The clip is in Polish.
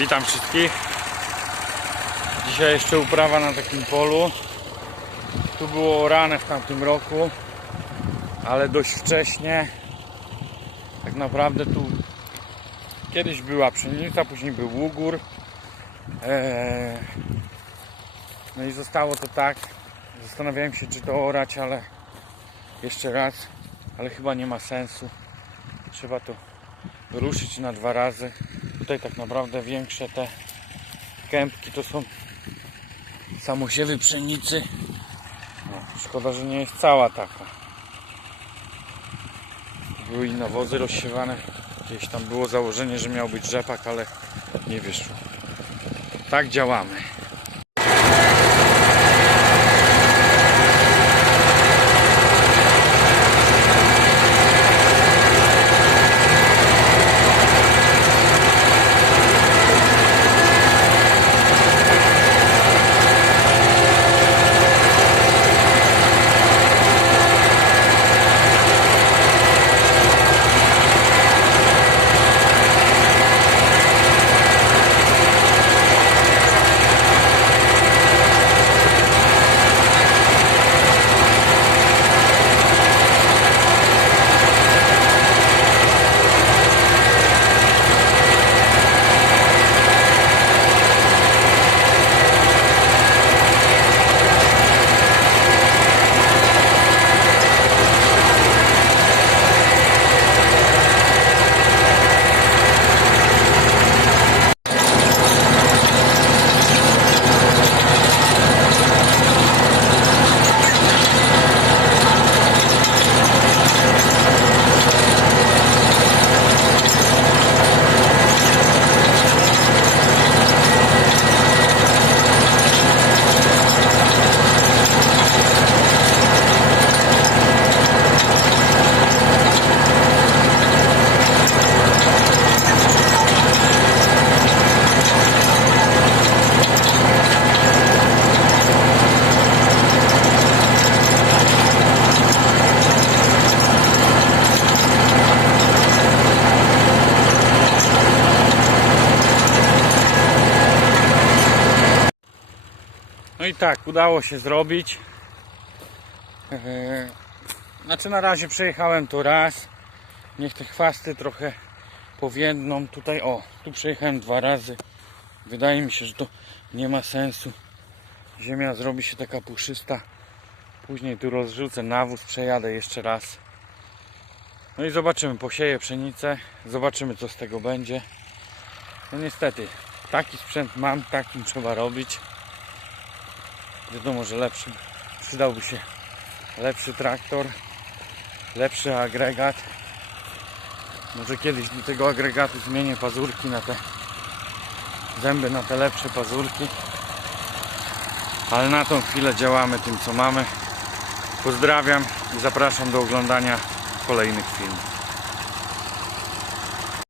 Witam wszystkich. Dzisiaj jeszcze uprawa na takim polu. Tu było orane w tamtym roku, ale dość wcześnie. Tak naprawdę tu kiedyś była pszenica, później był ługór. Eee, No i zostało to tak. Zastanawiałem się, czy to orać, ale jeszcze raz, ale chyba nie ma sensu. Trzeba to ruszyć na dwa razy. Tutaj tak naprawdę większe te kępki to są samosiewy pszenicy. No, szkoda, że nie jest cała taka. Były i nawozy rozsiewane. Gdzieś tam było założenie, że miał być rzepak, ale nie wyszło. Tak działamy. No i tak, udało się zrobić. Eee, Znaczy na razie przejechałem to raz. Niech te chwasty trochę powiędną. Tutaj o, tu przejechałem dwa razy. Wydaje mi się, że to nie ma sensu. Ziemia zrobi się taka puszysta. Później tu rozrzucę nawóz, przejadę jeszcze raz. No i zobaczymy, posieję pszenicę, zobaczymy co z tego będzie. No niestety, taki sprzęt mam, takim trzeba robić. Wiadomo, że lepszy przydałby się lepszy traktor, lepszy agregat. Może kiedyś do tego agregatu zmienię pazurki na te zęby, na te lepsze pazurki. Ale na tą chwilę działamy tym co mamy. Pozdrawiam i zapraszam do oglądania kolejnych filmów.